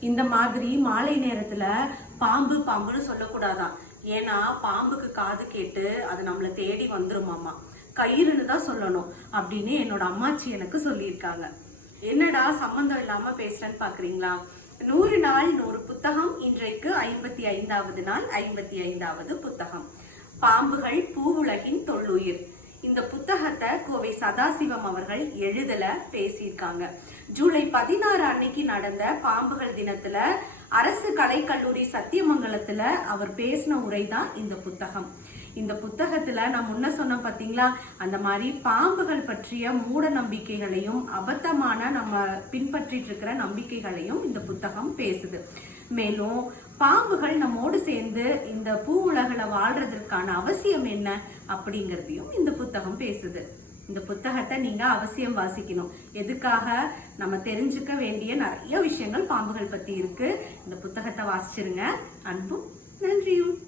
இந்த மாதிரி மாலை நேரத்துல பாம்பு பாம்புன்னு சொல்லக்கூடாதாம் ஏன்னா பாம்புக்கு காது கேட்டு அது நம்மளை தேடி வந்துருமாமா. கயிறுன்னு தான் சொல்லணும் அப்படின்னு என்னோட அம்மாச்சி எனக்கு சொல்லியிருக்காங்க. என்னடா சம்பந்தம் இல்லாம பேசுறேன்னு பாக்குறீங்களா? நூறு நாள் நூறு புத்தகம் இன்றைக்கு ஐம்பத்தி ஐந்தாவது நாள் ஐம்பத்தி ஐந்தாவது புத்தகம். பாம்புகள் பூவுலகின் தொல்லுயிர். இந்த புத்தகத்தை கோவை சதாசிவம் அவர்கள் எழுதல பேசியிருக்காங்க. ஜூலை பதினாறு அன்னைக்கு நடந்த பாம்புகள் தினத்துல அரசு கலைக்கல்லூரி சத்தியமங்கலத்துல அவர் பேசின உரை தான் இந்த புத்தகம். இந்த புத்தகத்துல நான் முன்ன சொன்ன பாத்தீங்களா அந்த மாதிரி பாம்புகள் பற்றிய மூட நம்பிக்கைகளையும் அபத்தமான நம்ம பின்பற்றிட்டு இருக்கிற நம்பிக்கைகளையும் இந்த புத்தகம் பேசுது. மேலும் பாம்புகள் நம்மோடு சேர்ந்து இந்த பூ உலகில் வாழ்றதற்கான அவசியம் என்ன அப்படிங்கிறதையும் இந்த புத்தகம் பேசுது. இந்த புத்தகத்தை நீங்கள் அவசியம் வாசிக்கணும். எதுக்காக? நம்ம தெரிஞ்சுக்க வேண்டிய நிறைய விஷயங்கள் பாம்புகள் பற்றி இருக்குது இந்த புத்தகத்தை வாசிச்சிருங்க. அன்பும் நன்றியும்.